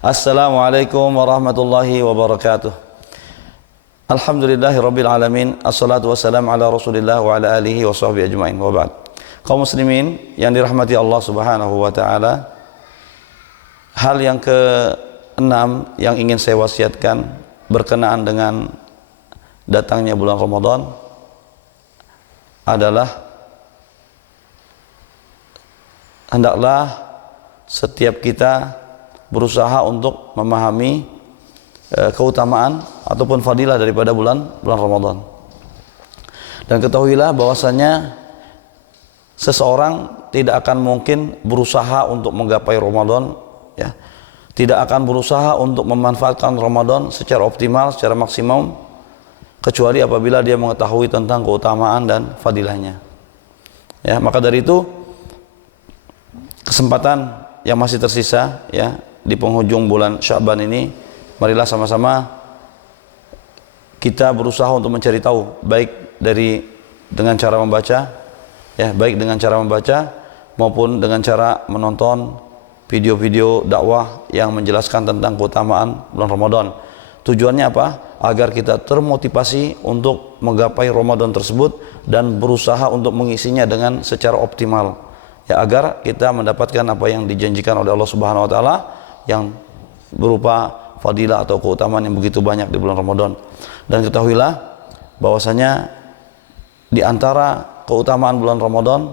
Assalamualaikum warahmatullahi wabarakatuh. Alhamdulillahirabbil alamin. Assalatu wassalamu ala Rasulillah wa ala alihi wa sahbihi ajmain. Wa ba'd. Kaum muslimin yang dirahmati Allah Subhanahu wa taala, hal yang keenam yang ingin saya wasiatkan berkenaan dengan datangnya bulan Ramadan adalah hendaklah setiap kita berusaha untuk memahami keutamaan ataupun fadilah daripada bulan Ramadan. Dan ketahuilah bahwasanya seseorang tidak akan mungkin berusaha untuk menggapai Ramadan, ya. Tidak akan berusaha untuk memanfaatkan Ramadan secara optimal, secara maksimum, kecuali apabila dia mengetahui tentang keutamaan dan fadilahnya. Ya, maka dari itu kesempatan yang masih tersisa, ya, di penghujung bulan Sya'ban ini, marilah sama-sama kita berusaha untuk mencari tahu, baik dengan cara membaca, ya, baik dengan cara membaca maupun dengan cara menonton video-video dakwah yang menjelaskan tentang keutamaan bulan Ramadan. Tujuannya apa? Agar kita termotivasi untuk menggapai Ramadan tersebut dan berusaha untuk mengisinya dengan secara optimal, ya, agar kita mendapatkan apa yang dijanjikan oleh Allah Subhanahu wa taala yang berupa fadilah atau keutamaan yang begitu banyak di bulan Ramadan. Dan ketahuilah bahwasanya di antara keutamaan bulan Ramadan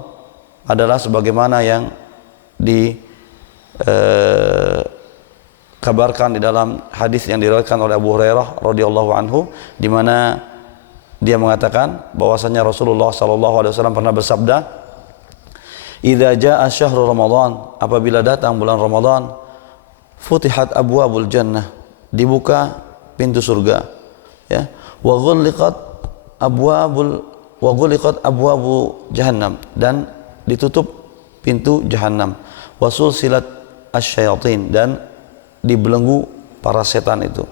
adalah sebagaimana yang dikabarkan di dalam hadis yang diriwayatkan oleh Abu Hurairah radhiyallahu anhu, di mana dia mengatakan bahwasanya Rasulullah sallallahu alaihi wasallam pernah bersabda, "Idza jaa syahrul Ramadan," apabila datang bulan Ramadan, "futihat abwabul jannah," dibuka pintu surga, ya, wa ghulliqat abwabu jahannam, dan ditutup pintu jahannam, wa sulsilat asyayatin, dan dibelenggu para setan itu,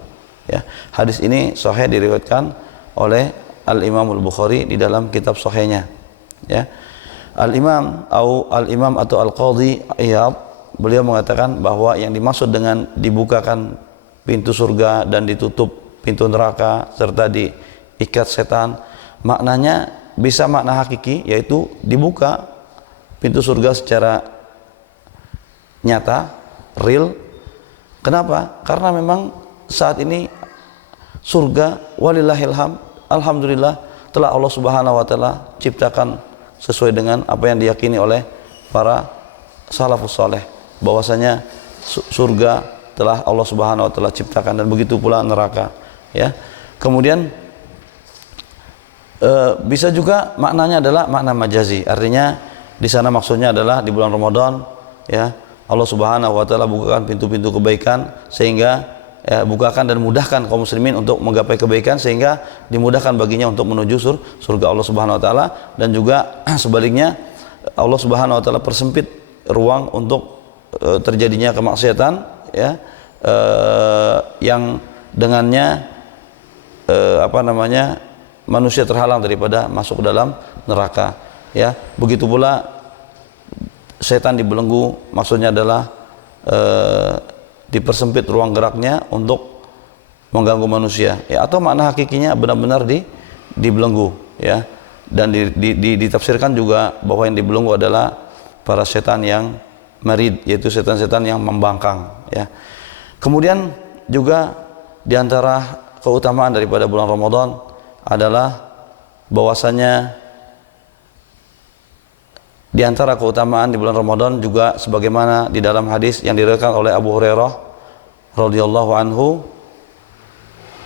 ya. Hadis ini sahih, diriwayatkan oleh Al-Imam Al-Bukhari di dalam kitab sahihnya, ya. Al-Imam atau Al-Qadhi Iyad, beliau mengatakan bahwa yang dimaksud dengan dibukakan pintu surga dan ditutup pintu neraka serta diikat setan, maknanya bisa makna hakiki, yaitu dibuka pintu surga secara nyata, real. Kenapa? Karena memang saat ini surga walillahilham, alhamdulillah, telah Allah Subhanahu wa taala ciptakan sesuai dengan apa yang diyakini oleh para salafus saleh, bahwasanya surga telah Allah Subhanahu wa taala ciptakan, dan begitu pula neraka, ya. Kemudian bisa juga maknanya adalah makna majazi, artinya di sana maksudnya adalah di bulan Ramadan, ya, Allah Subhanahu wa taala bukakan pintu-pintu kebaikan, sehingga, ya, bukakan dan mudahkan kaum muslimin untuk menggapai kebaikan, sehingga dimudahkan baginya untuk menuju surga Allah Subhanahu wa taala. Dan juga sebaliknya, Allah Subhanahu wa taala persempit ruang untuk terjadinya kemaksiatan, ya, yang dengannya manusia terhalang daripada masuk dalam neraka, ya. Begitu pula setan dibelenggu, maksudnya adalah dipersempit ruang geraknya untuk mengganggu manusia, ya, atau makna hakikinya benar-benar dibelenggu, ya. Dan ditafsirkan juga bahwa yang dibelenggu adalah para setan yang marid, yaitu setan-setan yang membangkang, ya. Kemudian juga diantara keutamaan daripada bulan Ramadan adalah bahwasanya diantara keutamaan di bulan Ramadan juga sebagaimana di dalam hadis yang diriwayatkan oleh Abu Hurairah radhiyallahu anhu,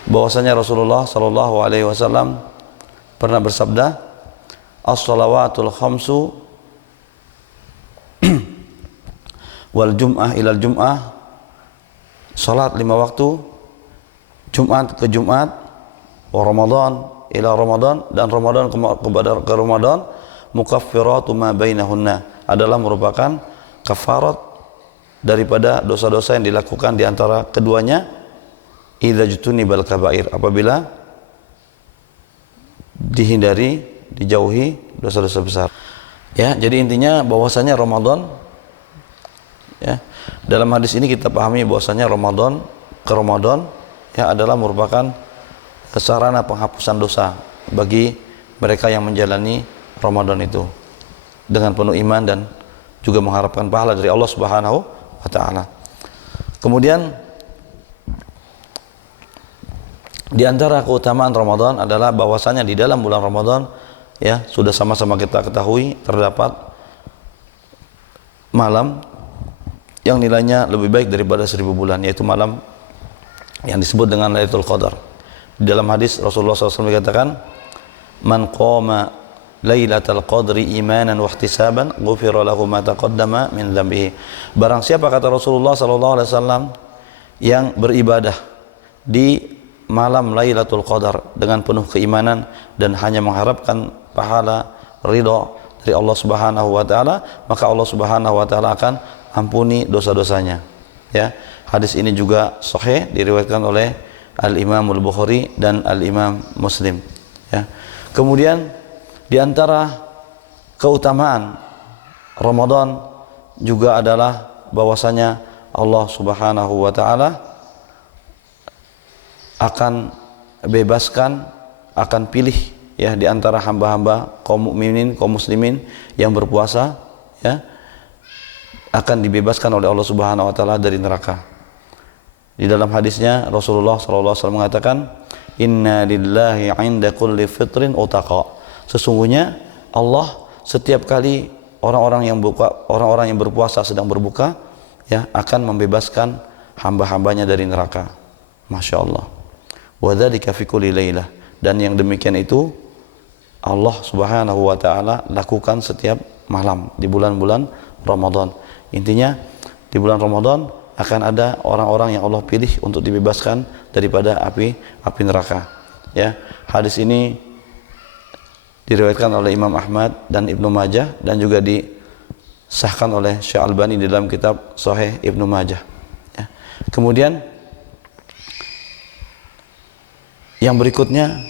bahwasanya Rasulullah sallallahu alaihi wasallam pernah bersabda, "As-shalawatul khamsu wal jum'ah ilal jum'ah," salat 5 waktu, Jumat ke Jumat, wa Ramadan ila Ramadan, dan Ramadan ke Ramadan, mukaffiratu ma bainahunna, adalah merupakan kafarat daripada dosa-dosa yang dilakukan di antara keduanya, idza jutunibal kabair, apabila dijauhi dosa-dosa besar. Ya, jadi intinya bahwasanya Ramadan Ya. Dalam hadis ini kita pahami bahwasanya Ramadan ke Ramadan ya adalah merupakan sarana penghapusan dosa bagi mereka yang menjalani Ramadan itu dengan penuh iman dan juga mengharapkan pahala dari Allah Subhanahu wa taala. Kemudian di antara keutamaan Ramadan adalah bahwasanya di dalam bulan Ramadan ya sudah sama-sama kita ketahui terdapat malam yang nilainya lebih baik daripada 1000 bulan, yaitu malam yang disebut dengan Lailatul Qadar. Di dalam hadis Rasulullah SAW dikatakan, "Man qama Lailatul Qadri imanan wa ihtisaban, ghufira lahu ma taqaddama min dhanbihi." Barang siapa, kata Rasulullah SAW, yang beribadah di malam Lailatul Qadar dengan penuh keimanan dan hanya mengharapkan pahala ridha dari Allah Subhanahu wa taala, maka Allah Subhanahu wa taala akan ampuni dosa-dosanya. Ya, hadis ini juga sahih diriwayatkan oleh Al-Imam Al-Bukhari dan Al-Imam Muslim. Ya. Kemudian di antara keutamaan Ramadan juga adalah bahwasanya Allah Subhanahu wa taala akan bebaskan, akan pilih ya di antara hamba-hamba kaum mukminin, kaum muslimin yang berpuasa ya, akan dibebaskan oleh Allah Subhanahu wa taala dari neraka. Di dalam hadisnya Rasulullah sallallahu alaihi wasallam mengatakan, "Inna lillahi 'inda kulli fitrin utaqa." Sesungguhnya Allah setiap kali orang-orang yang berpuasa sedang berbuka ya akan membebaskan hamba-hambanya dari neraka. Masya Allah. Wa dzalika fi kulli lailah, dan yang demikian itu Allah Subhanahu wa taala lakukan setiap malam di bulan-bulan Ramadan. Intinya di bulan Ramadan akan ada orang-orang yang Allah pilih untuk dibebaskan daripada api neraka. Ya, hadis ini diriwayatkan oleh Imam Ahmad dan Ibnu Majah dan juga disahkan oleh Syekh Albani di dalam kitab Sahih Ibnu Majah. Ya. Kemudian yang berikutnya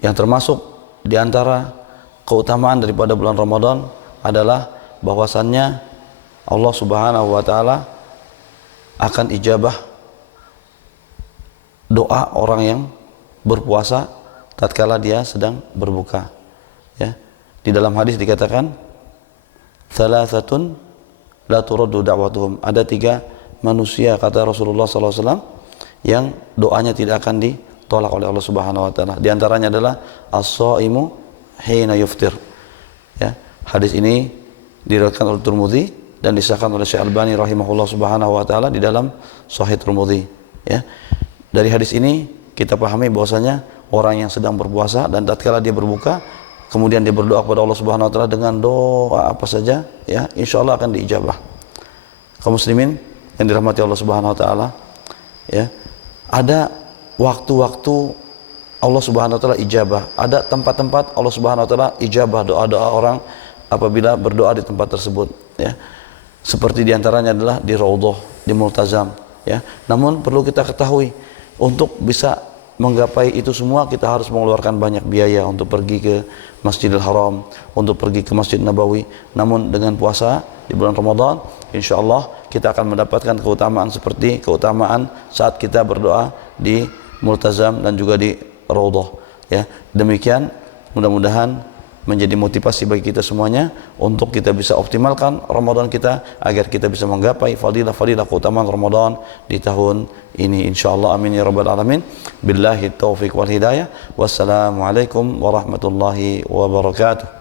yang termasuk di antara keutamaan daripada bulan Ramadan adalah bahwasannya Allah Subhanahu wa taala akan ijabah doa orang yang berpuasa tatkala dia sedang berbuka. Ya. Di dalam hadis dikatakan, "Tsalathatun la turaddu da'watuhum." Ada 3 manusia, kata Rasulullah SAW, yang doanya tidak akan ditolak oleh Allah Subhanahu wa taala. Di antaranya adalah as-shaimu hina yuftir. Ya. Hadis ini diriwayatkan oleh Tirmidzi dan disahkan oleh Syekh Albani rahimahullah subhanahu wa taala di dalam Sahih Tirmidzi. Ya. Dari hadis ini kita pahami bahwasanya orang yang sedang berpuasa dan tatkala dia berbuka kemudian dia berdoa kepada Allah Subhanahu wa taala dengan doa apa saja, ya, insyaallah akan diijabah. Kaum muslimin yang dirahmati Allah Subhanahu wa taala, ya. Ada waktu-waktu Allah Subhanahu wa taala ijabah, ada tempat-tempat Allah Subhanahu wa taala ijabah doa-doa orang apabila berdoa di tempat tersebut, ya. Seperti diantaranya adalah di Raudhah, di Multazam, ya. Namun perlu kita ketahui, untuk bisa menggapai itu semua kita harus mengeluarkan banyak biaya untuk pergi ke Masjidil Haram, untuk pergi ke Masjid Nabawi. Namun dengan puasa di bulan Ramadan, insya Allah kita akan mendapatkan keutamaan seperti keutamaan saat kita berdoa di Multazam dan juga di Raudhah, ya. Demikian mudah-mudahan menjadi motivasi bagi kita semuanya untuk kita bisa optimalkan Ramadan kita agar kita bisa menggapai fadilah-fadilah keutamaan Ramadan di tahun ini insyaallah. Amin ya rabbal alamin. Billahi taufiq wal hidayah. Wassalamualaikum warahmatullahi wabarakatuh.